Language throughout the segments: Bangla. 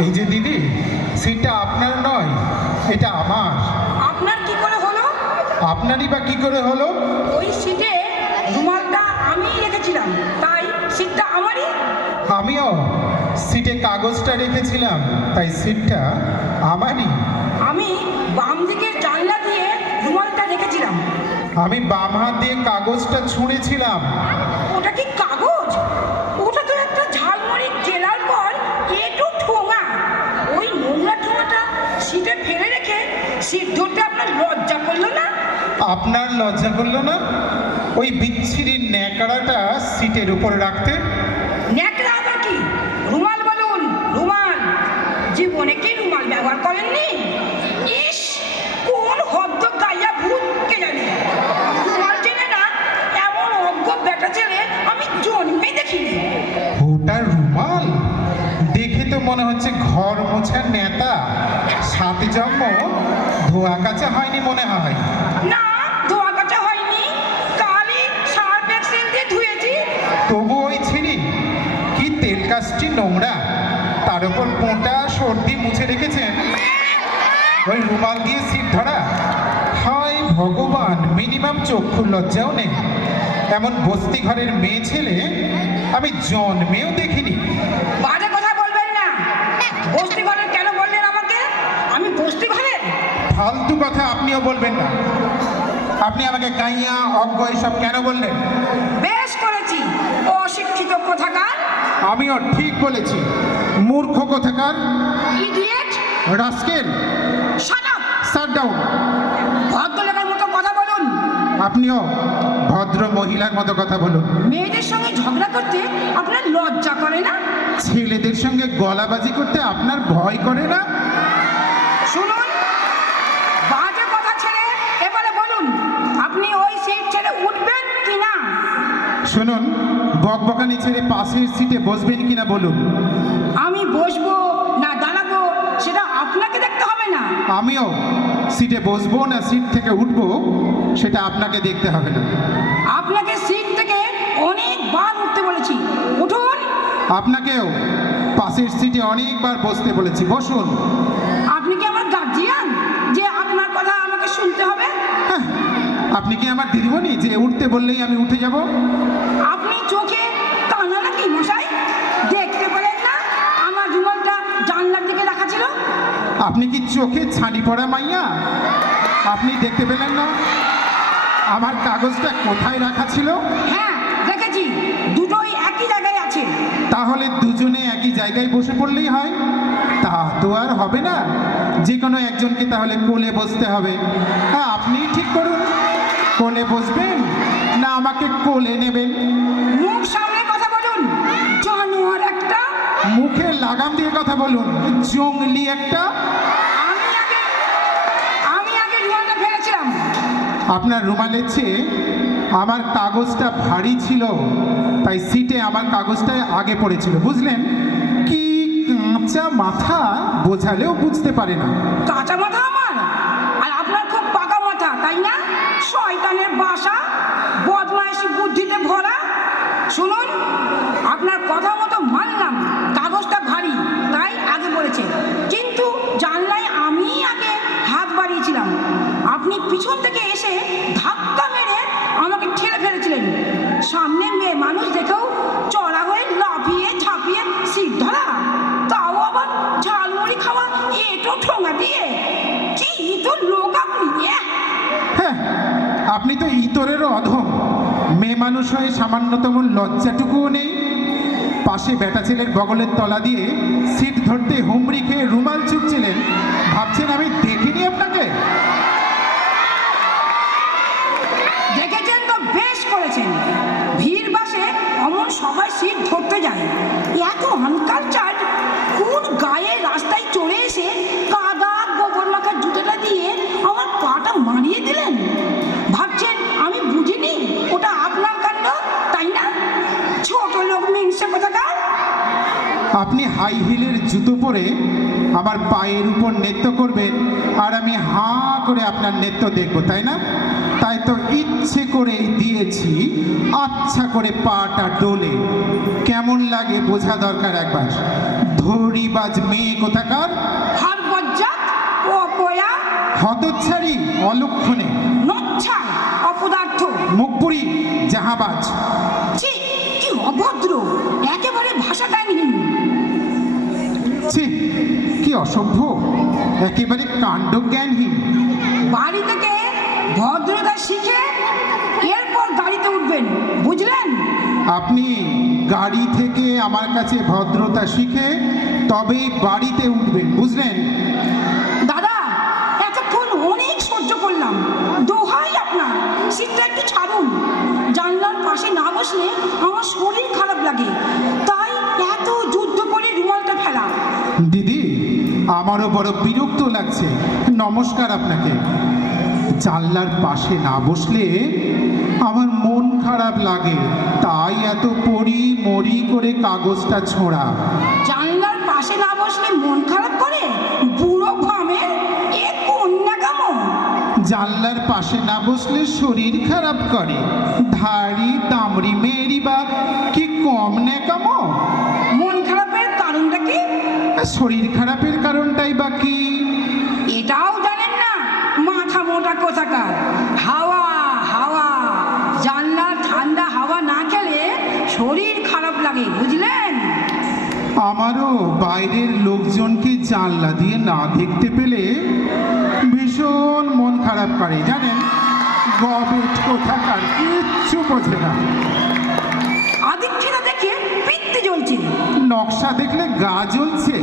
এই যে দিদি সিটটা আপনার নয় এটা আমার। আপনার কি করে হলো? আপনারই বা কি করে হলো? ওই সিটে রুমালটা আমিই রেখেছিলাম তাই সিটটা আমারই? আমিও সিটে কাগজটা রেখেছিলাম তাই সিটটা আমারই। আমি বাম দিকের জানলা দিয়ে রুমালটা রেখেছিলাম। আমি বাম হাত দিয়ে কাগজটা ছুঁড়েছিলাম। ওটা কি কাগজ ওটা তো একটা ঝালমুড়ি জেলার পর একটু ঠোঙা ওই নোংরা ঠোঙাটা সিটে ফেলে রেখে ধরতে আপনার লজ্জা করল না? আপনার লজ্জা করল না? ওই বিচ্ছিরি ন্যাকড়াটা সিটের উপরে রাখতে? ন্যাকড়া আবার কি? রুমাল বলুন রুমাল। জীবনে কি রুমাল ব্যবহার করেননি? ইস কোন হদ্দ গাইয়া ভূত কে জানে? রুমাল চেনে না এমন অজ্ঞ বেটা ছেলে আমি জন্মে দেখিনি। ওটা রুমাল? দেখে তো মনে হচ্ছে ঘর মোছার নেতা। সাথে জন্ম ধোয়া কাচা হয়নি মনে হয়। না ধোয়া কাটা হয়নি। কালই সার্ফ এক্সেল দিয়ে ধুয়েছি। তবু ওই ছিঁড়ি কি তেল কাজটি নোংরা। তার উপর পোঁটা সর্দি মুছে রেখেছেন। ওই রুমাল দিয়ে সিট ধরা। হয় ভগবান মিনিমাম চক্ষুর লজ্জাও নেই। এমন বস্তি ঘরের মেয়ে ছেলে আমি জন্মেও দেখিনি। বাজে কথা বলবেন না। বস্তি ঘরের কেন বললেন আমাকে? আমি বস্তি ঘরের ফালতু কথা আপনিও বলবেন না। আপনি আমাকে গাইয়া অজ্ঞ এসব কেন বললেন? বেশ করেছি। অশিক্ষিত কোথাকার? আমিও ঠিক বলেছি। মূর্খ কোথাকার? Idiot rascal. Shut up sir down ভদ্রলোকের মতো কথা বলুন। আপনিও ভদ্র মহিলার মতো কথা বলুন। মেয়েদের সঙ্গে ঝগড়া করতে আপনার লজ্জা করে না? ছেলেদের সঙ্গে গলাবাজি করতে আপনার ভয় করে না শুনুন বাজে কথা ছেড়ে এবারে বলুন আপনি ওই সিট ছেড়ে উঠবেন কি না শুনুন বকবকানি ছেড়ে পাশের সিটে বসবেন কিনা বলুন। আমি বসবো না দাঁড়াবো সেটা আপনাকে দেখতে হবে না। আমিও সিটে বসবো না সিট থেকে উঠবো সেটা আপনাকে দেখতে হবে না। আপনাকে সিট থেকে অনেকবার উঠতে বলেছি। উঠুন। আপনাকেও পাশের সিটে অনেকবার বসতে বলেছি। বসুন। আপনি কি আমার গার্জিয়ান যে আপনার কথা আমাকে শুনতে হবে? হ্যাঁ, আপনি কি আমার দিদিমণি? যে উঠতে বললেই আমি উঠে যাব? আপনি চোখে মশাই দেখতে পেলেন না? আমার রুমালটা জানলার দিকে রাখা ছিল। আপনি কি চোখে ছানি পড়া মাইয়া? আপনি দেখতে পেলেন না? আমার কাগজটা কোথায় রাখা ছিল? হ্যাঁ দেখেছি। দুটোই একই জায়গায় আছে। তাহলে দুজনে একই জায়গায় বসে পড়লেই হয়। তা তো আর হবে না। যে কোনো একজনকে তাহলে কোলে বসতে হবে। হ্যাঁ আপনিই ঠিক করুন। কোলে বসবেন না আমাকে কোলে নেবেন? লাগাম দিয়ে কথা বলুন। জঙ্গলি একটা আমি আগে আমি আগে রুমালটা ফেলেছিলাম। আপনার রুমালের চেয়ে আমার কাগজটা ভারী ছিল তাই সিটে আমার কাগজটা আগে পড়েছিল বুঝলেন? কি কাঁচা মাথা বোঝালেও বুঝতে পারে না। কাঁচা মাথা আমার? আর আপনার খুব পাকা মাথা তাই না? শয়তানের বাসা বদমাইশি বুদ্ধিতে ভরা আপনি তো ইতরেরও অধম। মেয়ে মানুষ হয়ে সামান্যতম লজ্জাটুকুও নেই। পাশে বেটা ছেলের বগলের তলা দিয়ে সিট ধরতে হুমড়ি খেয়ে রুমাল চুপছিলেন ভাবছেন আমি দেখিনি আপনাকে? দেখেছেন তো, বেশ করেছেন। ভিড় বাসে অমন সবাই সিট ধরতে যায়। এত আনকালচার কোন গায়ে রাস্তায় চলে এসে কাদা গোবর মাখার জুতোটা দিয়ে আমার পাটা মারিয়ে দিলেন ভাবছেন আমি বুঝিনি ওটা আপনার কাণ্ড তাই না ছোট লোক মিনসে কোথাকার আপনি হাই হিলের জুতো পরে আমার পায়ের উপর নৃত্য করবেন আর আমি হা করে আপনার নৃত্য দেখব তাই না? তাই তো ইচ্ছে করে দিয়েছি আচ্ছা করে পাটা ডোলে। কেমন লাগে বোঝা দরকার একবার। ধরিবাজ মেয়ে কোথাকার? হতচ্ছাড়ি অলক্ষণে। নচ্ছা অপদার্থ। মুখপুরি জাহাবাজ। কি অসভ্য? একেবারে কাণ্ডজ্ঞানহীন। বাড়ি থেকে ভদ্রতা শিখে এরপর গাড়িতে উঠবেন বুঝলেন? আপনি গাড়ি থেকে আমার কাছে ভদ্রতা শিখে তবেই বাড়িতে উঠবেন বুঝলেন? দাদা এতক্ষণ অনেক সহ্য করলাম। দোহাই আপনার সিটটা একটু ছাড়ুন। জানলার পাশে না বসলে আমার শরীর আমারও বড় বিরক্ত লাগছে। নমস্কার আপনাকে। জানলার পাশে না বসলে আমার মন খারাপ লাগে। তাই এত পড়ি মরি করে কাগজটা ছোঁড়া। জানলার পাশে না বসলে মন খারাপ করে? বুড়ো ভামের এ জানলার পাশে না বসলে শরীর খারাপ করে। ধাড়ি দামড়ি মেয়েরি বা কি কম নেকামো মন খারাপের কারণটা কি? শরীর খারাপের কারণটাই বা কি? এটাও জানেন না? মাথা মোটা কোথাকার। হাওয়া হাওয়া। জানলা ঠান্ডা হাওয়া না খেলে শরীর খারাপ লাগে বুঝলেন? আমারও বাইরের লোকজনকে জানলা দিয়ে না দেখতে পেলে ভীষণ মন খারাপ করে জানেন? গবেট কোথাকার কিচ্ছু বোঝে না। আদিক্ষিরা দেখে পিত্তে জ্বলছে। নকশা দেখলে গা জ্বলছে।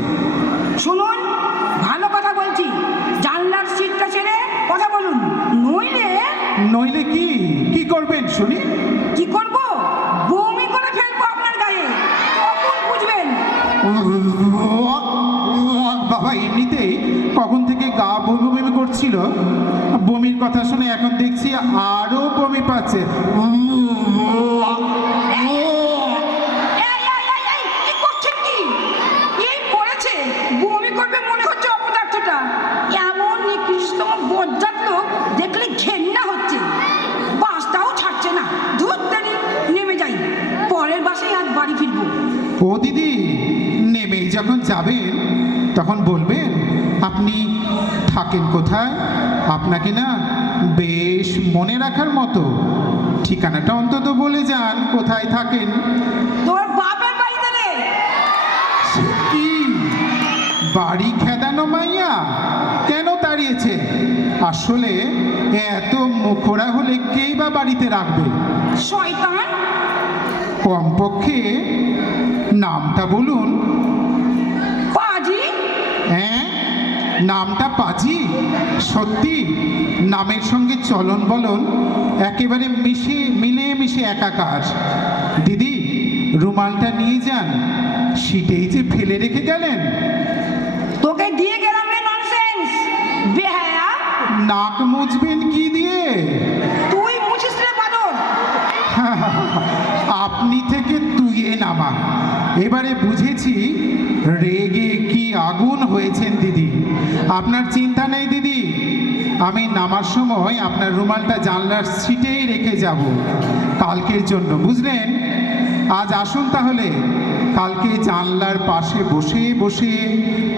শুনুন বলছি জানলার সিটটা ছেড়ে কথা বলুন। নইলে নইলে কি? কি করবেন শুনি? কি করব? বমি করে ফেলব আপনার গায়ে। তখন বুঝবেন? বাবা এমনিতেই কখন থেকে গা বমি বমি করছিল। বমির কথা শুনে এখন দেখছি আরও বমি পাচ্ছে এই, এই, এই, এই, কি করছেন কি? এই পড়েছে, বমি করবে মনে হচ্ছে অপদার্থটা। এমন নিকৃষ্টতম বজ্জাত লোক দেখলে ঘেন্না হচ্ছে। বাসটাও ছাড়ছে না। ধুর তেরি, নেমে যাই। পরের বাসেই আজ বাড়ি ফিরবো ও দিদি নেমে যখন যাবেন তখন বলবেন আপনি থাকেন কোথায়? আপনাকে না বেশ মনে রাখার মতো ঠিকানাটা অন্তত বলে যান কোথায় থাকেন? তোর বাপের বাড়িতে কি বাড়ি খেদানো মাইয়া? কেন দাঁড়িয়েছে? আসলে এত মুখরা হলে কেই বা বাড়িতে রাখবে? শয়তান। কমপক্ষে নামটা বলুন। হ্যাঁ? নামটা পাজি? সত্যি? নামের সঙ্গে চলন বলন একেবারে মিশে মিলে মিশে একাকার। দিদি রুমালটা নিয়ে যান। সিটেই যে ফেলে রেখে গেলেন। তোকে দিয়ে গেলাম রে ননসেন্স বেহায়া। নাক মুছবেন কি দিয়ে? তুই মুছিস রে বাদর আপনি থেকে তুইয়ে নামা। এবারে বুঝেছি রেগে আগুন হয়েছেন দিদি। আপনার চিন্তা নেই দিদি? আমি নামার সময় আপনার রুমালটা জানলার সিটেই রেখে যাব কালকের জন্য, বুঝলেন? আজ আসুন তাহলে। কালকে জানলার পাশে বসে বসে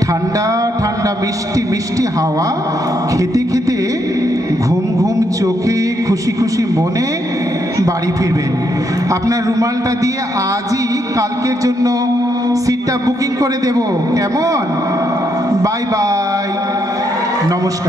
ঠান্ডা ঠান্ডা, মিষ্টি মিষ্টি হাওয়া খেতে খেতে ঘুম ঘুম চোখে, খুশি খুশি মনে বাড়ি ফিরবেন। আপনার রুমালটা দিয়ে আজই কালকের জন্য সিটটা বুকিং করে দেব। কেমন? বাই বাই নমস্কার।